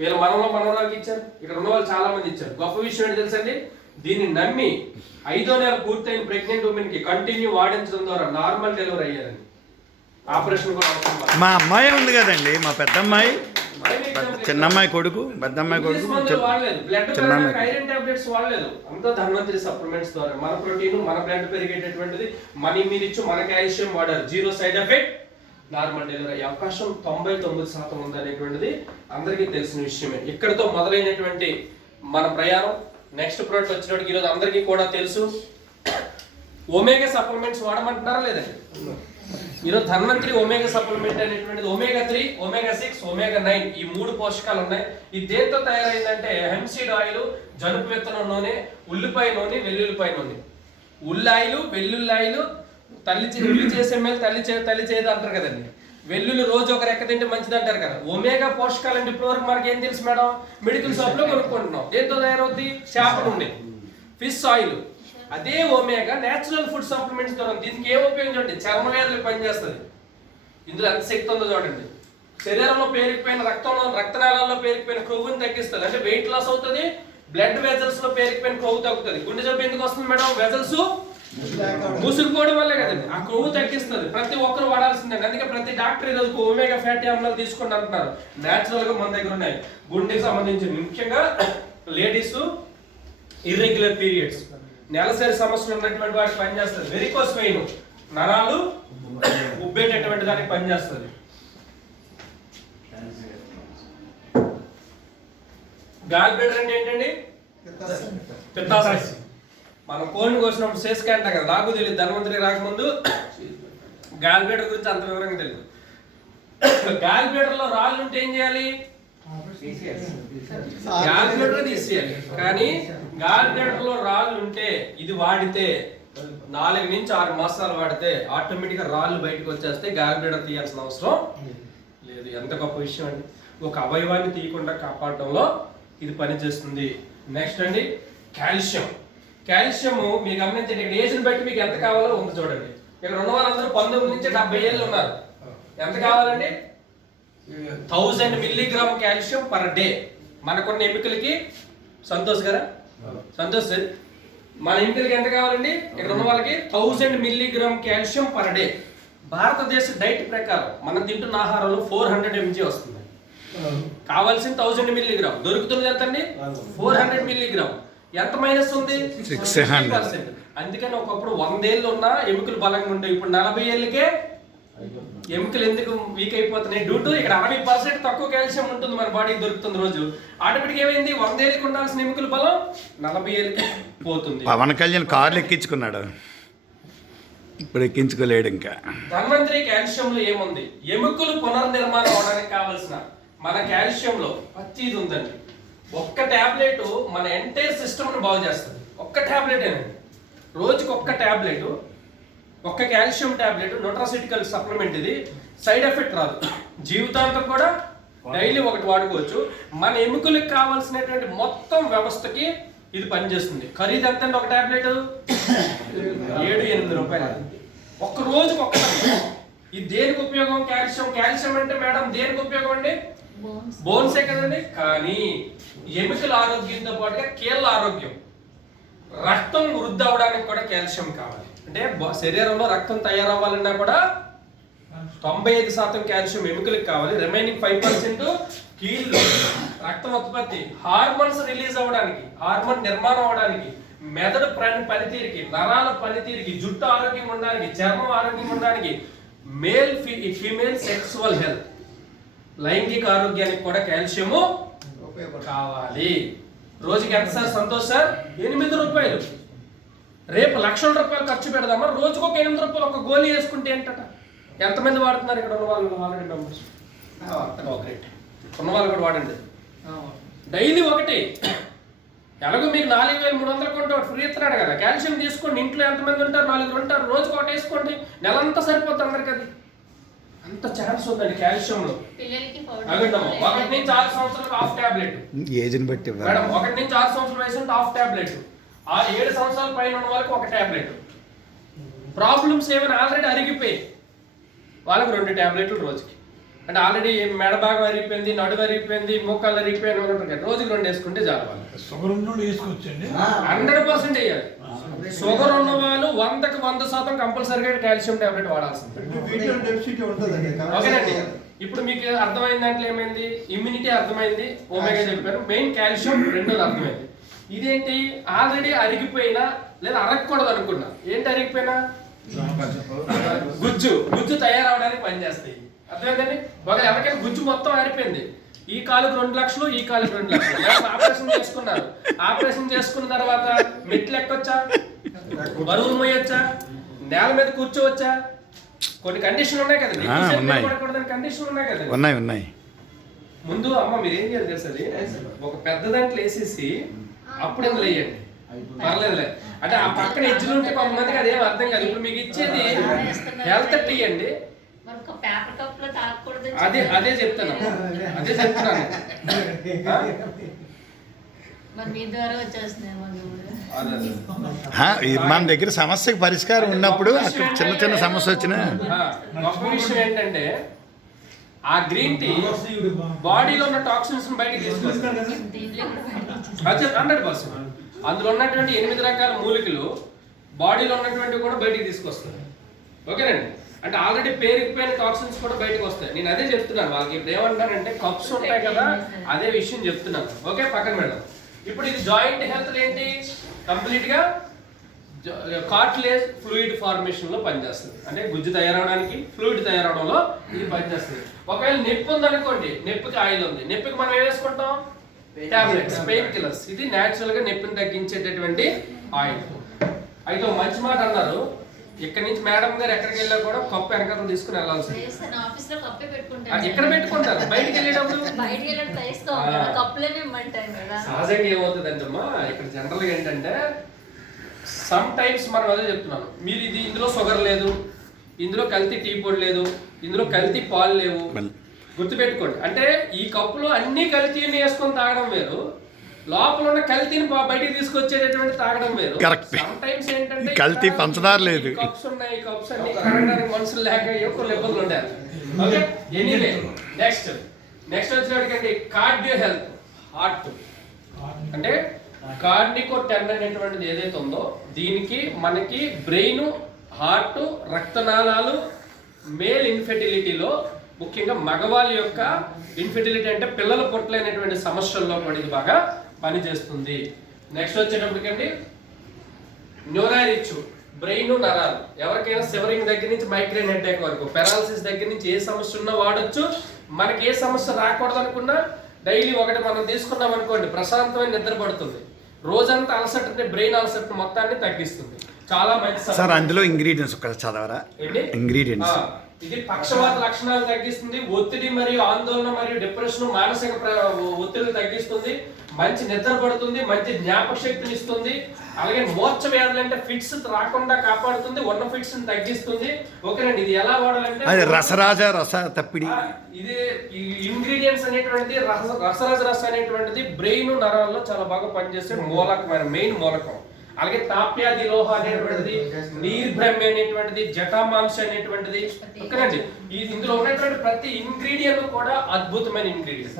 వీళ్ళ మనవరాలకి ఇచ్చారు, ఇక్కడ ఉన్న వాళ్ళు చాలా మంది ఇచ్చారు. గొప్ప విషయం ఏంటి తెలుసండి, దీన్ని నమ్మి 5వ నెల పూర్తయిన ప్రెగ్నెంట్ ఉమెన్ కి కంటిన్యూ వాడించడం ద్వారా నార్మల్ డెలివరీ అయ్యారండి. ఆపరేషన్ కూడా అవసరం. మా అమ్మాయి ఉంది కదండి, మా పెద్ద అమ్మాయి, చిన్నమ్మాయి కొడుకు, పెద్ద అమ్మాయి కొడుకు, చిన్నమ్మాయి ఐరన్ టాబ్లెట్స్ వాడలేదు. అంతా ధన్వంతరి సప్లిమెంట్స్ ద్వారా మన ప్రోటీన్, మన బ్లడ్ పెరిగేటటువంటిది, మన ఇమ్యూన్ ఇచ్చు, మన కాల్షియం వాడారు. 0 సైడ్ ఎఫెక్ట్, నార్మల్ డెలివరీ అయ్యే అవకాశం 99% ఉందనేటువంటిది అందరికీ తెలిసిన విషయమే. ఇక్కడతో మొదలైనటువంటి మన ప్రయాణం. నెక్స్ట్ ప్రోడక్ట్ వచ్చినప్పటికి ఈరోజు అందరికీ కూడా తెలుసు, ఒమేగా సప్లిమెంట్స్ వాడమంటున్నారా లేదండి? ఈరోజు ధన్వంతరి ఒమేగా సప్లిమెంట్ అనేటువంటిది ఒమేగా 3, ఒమేగా 6, ఒమేగా 9 ఈ 3 పోషకాలు ఉన్నాయి. ఇది దేంతో తయారైందంటే హెంప్ సీడ్ ఆయిల్, జనుపు విత్తనం నూనె, ఉల్లిపాయ నూనె, వెల్లుల్లిపాయ నూనె. ఉల్లాయిలు, వెల్లుల్లాయిలు, ఉల్లి చేసే మేలు తల్లి చేయదు అంటారు కదండి. వెల్లుల్లి రోజు ఒక రెక్క తింటే మంచిది అంటారు కదా. ఒమేగా పోషకాలు అంటే ఇప్పటివరకు మనకి ఏం తెలుసు మేడం? మెడికల్ షాప్ లో కొనుక్కుంటున్నాం. దేంతో తయారవుతుంది? చేప నుండి, ఫిష్ ఆయిల్. అదే ఒమేగా నేచురల్ ఫుడ్ సప్లిమెంట్స్ ద్వారా దీనికి ఏం ఉపయోగించండి? చర్మ వ్యాధులకు పనిచేస్తుంది. ఇందులో ఎంత శక్తి ఉందో చూడండి. శరీరంలో పేరుకుపోయిన రక్తనాళాల్లో పేరుకుపోయిన కొవ్వుని తగ్గిస్తుంది, అంటే వెయిట్ లాస్ అవుతుంది. బ్లడ్ వెజల్స్ లో పేరుకుపోయిన కొవ్వు తగ్గుతుంది. గుండె జబ్బు ఎందుకు వస్తుంది మేడం? వెజల్స్ మూసుకుపోవడం వల్లే కదండి. ఆ కొవ్వు తగ్గిస్తుంది. ప్రతి ఒక్కరు వాడాల్సిందే. అందుకే ప్రతి డాక్టర్ ఈరోజు ఒమేగా ఫ్యాటీ ఆమ్లాలు తీసుకోండి అంటున్నారు. నేచురల్ గా మన దగ్గర ఉన్నాయి. గుండెకి సంబంధించి ముఖ్యంగా లేడీస్ ఇర్రెగ్యులర్ పీరియడ్స్, నెలసరి సమస్యలు ఉన్నటువంటి వాటికి పనిచేస్తుంది. వెరికోస్ వెయిన్, నరాలు ఉబ్బేటటువంటి దానికి పనిచేస్తుంది. గాల్ బ్లాడర్ అంటే ఏంటండి? పిత్తాశయం. మనం కోడిని కోసినప్పుడు సేస్కా అంటాం కదా, నాకు తెలియదు. ధన్వంతరి రాకముందు గాల్ బ్లాడర్ గురించి అంత వివరంగా తెలియదు. గాల్ బ్లాడర్ లో రాళ్ళు ఉంటే ఏం చేయాలి? గాల్ బ్లాడర్ తీసేయాలి. కానీ గాల్ బ్లాడర్ లో రాళ్ళు ఉంటే ఇది వాడితే 4 నుంచి 6 మాసాలు వాడితే ఆటోమేటిక్ గా రాళ్ళు బయటకు వచ్చేస్తే గాల్ బ్లాడర్ తీయాల్సిన అవసరం లేదు. ఎంత గొప్ప విషయం అండి. ఒక అవయవాన్ని తీయకుండా కాపాడటంలో ఇది పనిచేస్తుంది. నెక్స్ట్ అండి కాల్షియం. కాల్షియం మీరు గమనించండి, ఇక్కడ ఏజ్ని బట్టి మీకు ఎంత కావాలో ఉంది చూడండి. ఇక్కడ ఉన్న వాళ్ళందరూ 19 నుంచి 70 ఏళ్ళు ఉన్నారు. ఎంత కావాలండి? 1000 మిల్లీగ్రామ్ కాల్షియం పర్ డే. మనకున్న ఎముకలకి సంతోష్ గారా, సంతోష్ సార్, మన ఎముకలకి ఎంత కావాలండి? ఇక్కడ ఉన్న వాళ్ళకి 1000 మిల్లీగ్రామ్ కాల్షియం పర్ డే. భారతదేశ డైట్ ప్రకారం మనం తింటున్న ఆహారంలో 400 mg వస్తుంది. కావాల్సిన 1000 మిల్లీగ్రామ్, దొరుకుతున్నది ఎంత అండి? 400 మిల్లీగ్రామ్. ఎంత మైనస్ ఉంది? 600%. అందుకని ఒకప్పుడు 100 ఏళ్ళు ఉన్న ఎముకలు బలంగా ఉంటాయి. ఇప్పుడు 40 ఏళ్ళకే ఎముకలు ఎందుకు వీక్ అయిపోతున్నాయి? డ్యూ టు ఇక్కడ 60% తక్కువ కాల్షియం ఉంటుంది మన బాడీకి దొరుకుతుంది రోజు. ఆటోమేటిక్ ఏమైంది? 100 ఏళ్ళకి ఉండాల్సిన ఎముకల బలం 40 ఏళ్ళకి పోతుంది. పవన్ కళ్యాణ్ కార్లు ఎక్కించుకున్నాడు, ఇప్పుడు ఎక్కించుకోలేడు. ఇంకా ధన్వంతరి కాల్షియంలో ఏముంది? ఎముకలు పునర్నిర్మాణం అవడానికి కావాల్సిన మన కాల్షియంలో ప్రతిది ఉందండి. ఒక్క టాబ్లెట్ మన ఎంటైర్ సిస్టమ్ను బాగు చేస్తుంది. ఒక్క టాబ్లెట్ ఏనండి, రోజుకి ఒక్క టాబ్లెట్, ఒక్క కాల్షియం టాబ్లెట్, న్యూట్రాసిటికల్ సప్లిమెంట్. ఇది సైడ్ ఎఫెక్ట్ రాదు, జీవితాంతం కూడా డైలీ ఒకటి వాడుకోవచ్చు. మన ఎముకలకు కావాల్సినటువంటి మొత్తం వ్యవస్థకి ఇది పనిచేస్తుంది. ఖరీదు ఎంత అండి ఒక టాబ్లెట్? 7-8 రూపాయలు. ఒక్క రోజుకి ఒక్క. ఇది దేనికి ఉపయోగం? కాల్షియం. కాల్షియం అంటే మేడం దేనికి ఉపయోగం అండి? బోన్సే కదండి. కానీ ఎముకల ఆరోగ్యంతో పాటుగా కీళ్ళ ఆరోగ్యం, రక్తం వృద్ధి అవడానికి కూడా కాల్షియం కావాలి. అంటే శరీరంలో రక్తం తయారవ్వాలన్నా కూడా 95% కాల్షియం ఎముకలకు కావాలి. రిమైనింగ్ 5% కీళ్ళు, రక్తం ఉత్పత్తి, హార్మోన్స్ రిలీజ్ అవ్వడానికి, హార్మోన్ నిర్మాణం అవడానికి, మెదడు పనితీరుకి, నరాల పనితీరుకి, జుట్టు ఆరోగ్యం ఉండడానికి, చర్మం ఆరోగ్యం ఉండడానికి, మేల్ ఫీమేల్ సెక్సువల్ హెల్త్, లైంగిక ఆరోగ్యానికి కూడా కాల్షియము కావాలి. రోజుకి ఎంత సార్ సంతోష్ సార్? 8 రూపాయలు. రేపు లక్షల రూపాయలు ఖర్చు పెడదామా? రోజుకు ఒక 8 రూపాయలు ఒక గోళీ వేసుకుంటే ఏంటట? ఎంతమంది వాడుతున్నారు ఇక్కడ ఉన్న వాళ్ళు? Already members great. ఉన్న వాళ్ళు కూడా వాడండి. డైలీ ఒకటి. ఎలాగో మీకు 4300 కొంటే ఫ్రీ ఇస్తున్నాడు కదా. కాల్షియం తీసుకోండి. ఇంట్లో ఎంతమంది ఉంటారు? 4 ఉంటారు. రోజుకు ఒకటి వేసుకోండి. నెలంతా సరిపోతుంది అందరికి. అది అంత ఛాన్స్ ఉందండి కాల్షియంలో. 1 నుంచి 6 సంవత్సరాలకు హాఫ్ టాబ్లెట్. ఏజ్ని బట్టి మేడం 1 నుంచి 6 సంవత్సరాల వయసు హాఫ్ టాబ్లెట్. 7 సంవత్సరాల పైన ఉన్న వాళ్ళకి ఒక టాబ్లెట్. ప్రాబ్లమ్స్ ఏమైనా ఆల్రెడీ అరిగిపోయి వాళ్ళకి 2 టాబ్లెట్లు రోజుకి. అంటే ఆల్రెడీ మెడ భాగం అరిగిపోయింది, నడుము అరిగిపోయింది, మోకాళ్ళు అరిగిపోయింది ఉంటారు కదా, రోజుకి 2 వేసుకుంటే చాలు వాళ్ళు. షుగర్ ఉన్నోడు వేసుకోవచ్చండి. 100% వేయాలి. షుగర్ ఉన్న వాళ్ళు 100కి 100% కంపల్సరీగా కాల్షియం టాబ్లెట్ వాడాల్సింది. ఓకేనండి. ఇప్పుడు మీకు అర్థమైంది దాంట్లో ఏమైంది, ఇమ్యూనిటీ అర్థమైంది, ఓమేగా చెప్పారు, మెయిన్ కాల్షియం రెండోది అర్థమైంది. ఇదేంటి ఆల్రెడీ అరిగిపోయినా లేదా అరగకూడదు అనుకున్నా, ఏంటి అరిగిపోయినా గుజ్జు తయారవడానికి పనిచేస్తాయి. అర్థమైందండి. ఒకవేళ ఎవరికైనా గుజ్జు మొత్తం ఆరిపోయింది, ఈ కాలుకు 2 లక్షలు, ఈ కాలుకు 2 లక్షలు, ఆపరేషన్ చేసుకున్నారు. ఆపరేషన్ చేసుకున్న తర్వాత మెట్లు ఎక్కొచ్చా, బరువులు మోయొచ్చా, నేల మీద కూర్చోవచ్చా, కొన్ని కండిషన్లు ఉన్నాయి కదండి. కండిషన్లు ఉన్నాయి కదండి. ఉన్నాయి. ముందు అమ్మ మీరు ఏం చేయాలి తెలుసది, ఒక పెద్ద దాంట్లో వేసేసి అప్పుడు ఇందులో వేయండి, పర్లేదులే. అంటే ఆ పక్కన ఎజ్జులు ఉంటే కొంతమందికి అదేం అర్థం కాదు. ఇప్పుడు మీకు ఇచ్చేది హెల్త్ ఇవ్వండి, అదే చెప్తాను. మన దగ్గర సమస్యకి పరిష్కారం ఉన్నప్పుడు అక్కడ చిన్న సమస్య వచ్చినా గొప్ప విషయం ఏంటంటే ఆ గ్రీన్ టీ బాడీలో ఉన్న టాక్సిన్స్ బయటికి తీసుకొస్తుంది. 100%. అందులో ఉన్నటువంటి 8 రకాల మూలికలు బాడీలో ఉన్నటువంటి కూడా బయటికి తీసుకొస్తుంది. ఓకేనండి. అంటే ఆల్రెడీ పేరుకుపోయిన టాక్సిన్స్ కూడా బయటకు వస్తాయి. నేను అదే చెప్తున్నాను వాళ్ళకి. ఇప్పుడు ఏమంటానంటే కప్స్ ఉంటాయి కదా, అదే విషయం చెప్తున్నాను. ఓకే, పక్కన పెడదాం. ఇప్పుడు ఇది జాయింట్ హెల్త్ ఏంటి, కంప్లీట్ గా కార్టిలేజ్ ఫ్లూయిడ్ ఫార్మేషన్ లో పనిచేస్తుంది. అంటే గుజ్జు తయారవడానికి, ఫ్లూయిడ్ తయారవడంలో ఇది పనిచేస్తుంది. ఒకవేళ నొప్పి ఉందనుకోండి, నొప్పికి ఆయిల్ ఉంది, నొప్పికి మనం ఏం వేసుకుంటాం, టాబ్లెట్స్, పెయిన్ కిల్లర్స్. ఇది న్యాచురల్ గా నొప్పిని తగ్గించేటటువంటి ఆయిల్. అయితే మంచి మాట అన్నారు, ఇక్కడ నుంచి మేడం గారు ఎక్కడికి వెళ్ళా కూడా కప్పు వెనకాల తీసుకుని వెళ్ళాల్సింది. ఎక్కడ పెట్టుకుంటారు, బయటకు వెళ్ళేటప్పుడు సహజంగా ఏమవుతుందంటే అమ్మా, ఇక్కడ జనరల్ గా ఏంటంటే సమ్ టైమ్స్ మనం అదే చెప్తున్నాను, మీరు ఇది ఇందులో షుగర్ లేదు, ఇందులో కల్తీ టీ పొడి లేదు, ఇందులో కల్తీ పాలు లేవు, గుర్తుపెట్టుకోండి. అంటే ఈ కప్పులో అన్ని కల్తీని వేసుకొని తాగడం వేరు, లోపల ఉన్న కల్తీని బయటికి తీసుకొచ్చేటటువంటి తాగడం వేరు. సమ్ టైమ్స్ ఏంటంటే కల్తీ పంచదార లేదు, కప్స్ ఉన్నాయి, కప్స్ అన్ని కడగడానికి మనుషులు లేక కొన్ని ఇబ్బందులు ఉంటాయి. ఓకే, ఎనీవే నెక్స్ట్ వచ్చేటప్పటికండి కార్డియో హెల్త్, హార్ట్. అంటే కార్నికోటెన్ అనేటువంటిది ఏదైతే ఉందో దీనికి మనకి బ్రెయిన్, హార్ట్, రక్తనాళాలు, మేల్ ఇన్ఫెర్టిలిటీలో ముఖ్యంగా మగవాళ్ళ యొక్క ఇన్ఫెర్టిలిటీ అంటే పిల్లలు పుట్టలేనటువంటి సమస్యల్లో కూడా ఇది బాగా పనిచేస్తుంది. నెక్స్ట్ వచ్చేటప్పటికండి న్యూరారిచ్, బ్రెయిన్, నరాలు. ఎవరికైనా సివరింగ్ దగ్గర నుంచి మైగ్రేన్ అటాక్ వరకు, పెరాలసిస్ దగ్గర నుంచి ఏ సమస్య ఉన్నా వాడచ్చు. మనకి ఏ సమస్య రాకూడదు అనుకున్నా డైలీ ఒకటి మనం తీసుకున్నాం అనుకోండి, ప్రశాంతమైన నిద్ర పడుతుంది. రోజంతా అలసట అంటే బ్రెయిన్ అలసట మొత్తాన్ని తగ్గిస్తుంది. చాలా మంచి సార్. అందులో ఇంగ్రీడియంట్స్ చదవరా? ఇంగ్రీడియంట్స్ ఇది పక్షవాత లక్షణాలు తగ్గిస్తుంది, ఒత్తిడి మరియు ఆందోళన మరియు డిప్రెషన్, మానసిక ఒత్తిడి తగ్గిస్తుంది, మంచి నిద్ర పడుతుంది, మంచి జ్ఞాపక శక్తిని ఇస్తుంది. అలాగే మోర్చ వ్యాధులు అంటే ఫిట్స్ రాకుండా కాపాడుతుంది, ఉన్న ఫిట్స్ ని తగ్గిస్తుంది. ఓకేనండి. ఇది ఎలా వాడాలంటే రస తప్పిడి. ఇది ఇంగ్రీడియంట్స్ అనేటువంటిది రస అనేటువంటిది బ్రెయిన్, నరాల్లో చాలా బాగా పనిచేసే మూలకమైన మెయిన్ మూలకం. అలాగే తాప్యాది లోహ అనేటువంటిది, నీర్బ్రహ్మ అనేటువంటిది, జటామాంస అనేటువంటిది. ఓకేనండి. ఇందులో ఉన్నటువంటి ప్రతి ఇంగ్రీడియంట్ కూడా అద్భుతమైన ఇంగ్రీడియంట్.